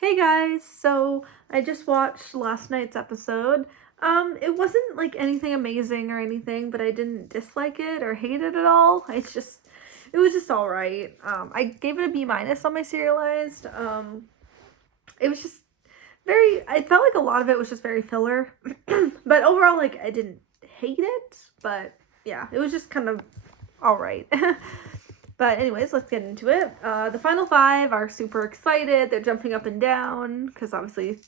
Hey guys, so I just watched last night's episode. It wasn't like anything amazing or anything, but I didn't dislike it or hate it at all. It was just all right. I gave it a B minus on my serialized. It was just I felt like a lot of it was just very filler, but overall, like I didn't hate it, but yeah, it was just kind of all right. But anyways, let's get into it. The final five are super excited. They're jumping up and down because obviously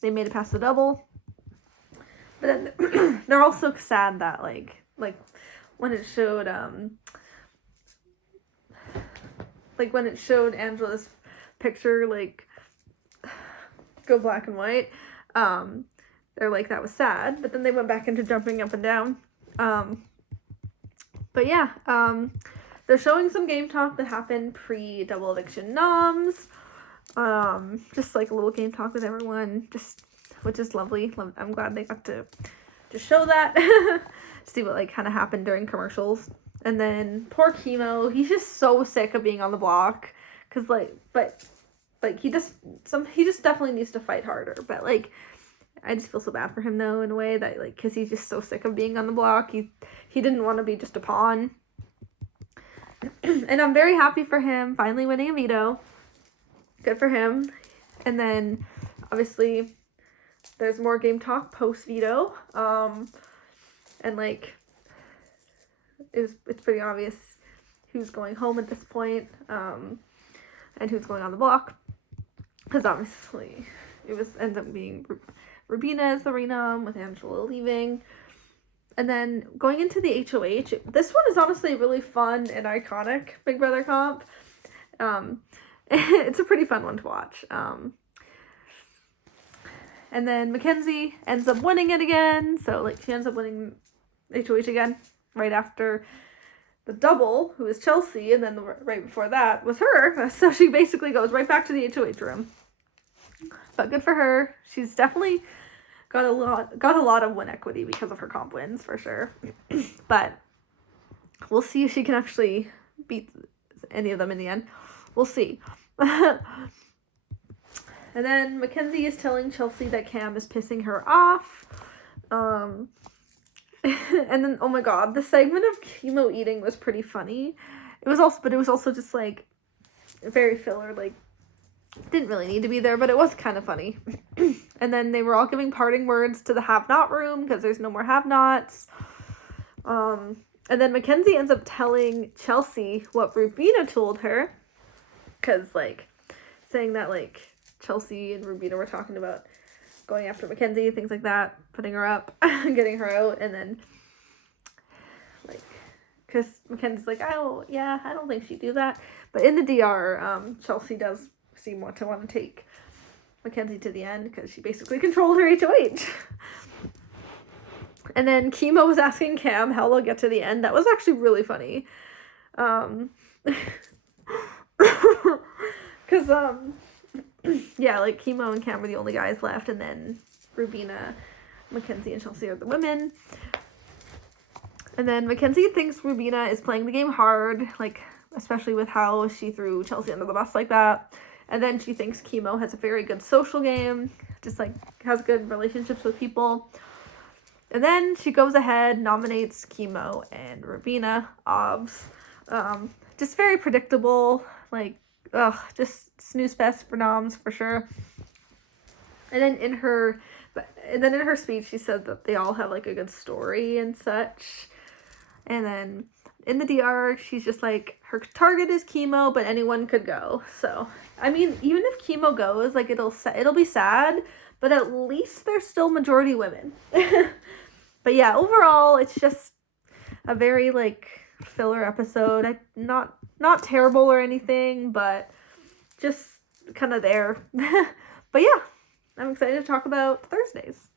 they made it past the double. But then they're also sad that like when it showed when it showed Angela's picture like go black and white, they're like that was sad. But then they went back into jumping up and down. But yeah, they're showing some game talk that happened pre-double eviction noms. Just like a little game talk with everyone, which is lovely. I'm glad they got to just show that. See what like kind of happened during commercials. And then poor Chemo, he's just so sick of being on the block. Cause he just definitely needs to fight harder. But like, I just feel so bad for him though in a way that like, cause he's just so sick of being on the block. He didn't want to be just a pawn. And I'm very happy for him finally winning a veto. Good for him. And then obviously there's more game talk post veto. And like it's pretty obvious who's going home at this point, and who's going on the block. Because obviously ends up being Rubina as the renom with Angela leaving. And then going into the HOH, this one is honestly really fun and iconic Big Brother comp. It's a pretty fun one to watch. And then Mackenzie ends up winning it again. So like she ends up winning HOH again right after the double, who is Chelsea, and then right before that was her. So she basically goes right back to the HOH room. But good for her. She's definitely got a lot of win equity because of her comp wins for sure. But we'll see if she can actually beat any of them in the end. We'll see. And then Mackenzie is telling Chelsea that Cam is pissing her off. And then oh my god, the segment of Chemo eating was pretty funny. It was also just like very filler, like didn't really need to be there, but it was kind of funny. And then they were all giving parting words to the have-not room because there's no more have-nots. And then Mackenzie ends up telling Chelsea what Rubina told her, because like saying that like Chelsea and Rubina were talking about going after Mackenzie, things like that, putting her up, getting her out, and then like because Mackenzie's like, I don't think she'd do that. But in the DR, Chelsea does seem to want to take Mackenzie to the end because she basically controlled her HOH. And then Chemo was asking Cam how they'll get to the end. That was actually really funny. Because yeah, like Chemo and Cam were the only guys left, and then Rubina, Mackenzie, and Chelsea are the women. And then Mackenzie thinks Rubina is playing the game hard, like especially with how she threw Chelsea under the bus like that. And then she thinks Chemo has a very good social game, just like has good relationships with people. And then she goes ahead, nominates Chemo and Rubina, obvs. Just very predictable, like, just snooze fest for noms for sure. And then in her speech, she said that they all have like a good story and such. And then in the DR, she's just like, her target is Chemo, but anyone could go. So, I mean, even if Chemo goes, like, it'll be sad, but at least there's still majority women. But yeah, overall, it's just a very, like, filler episode. Not terrible or anything, but just kind of there. But yeah, I'm excited to talk about Thursdays.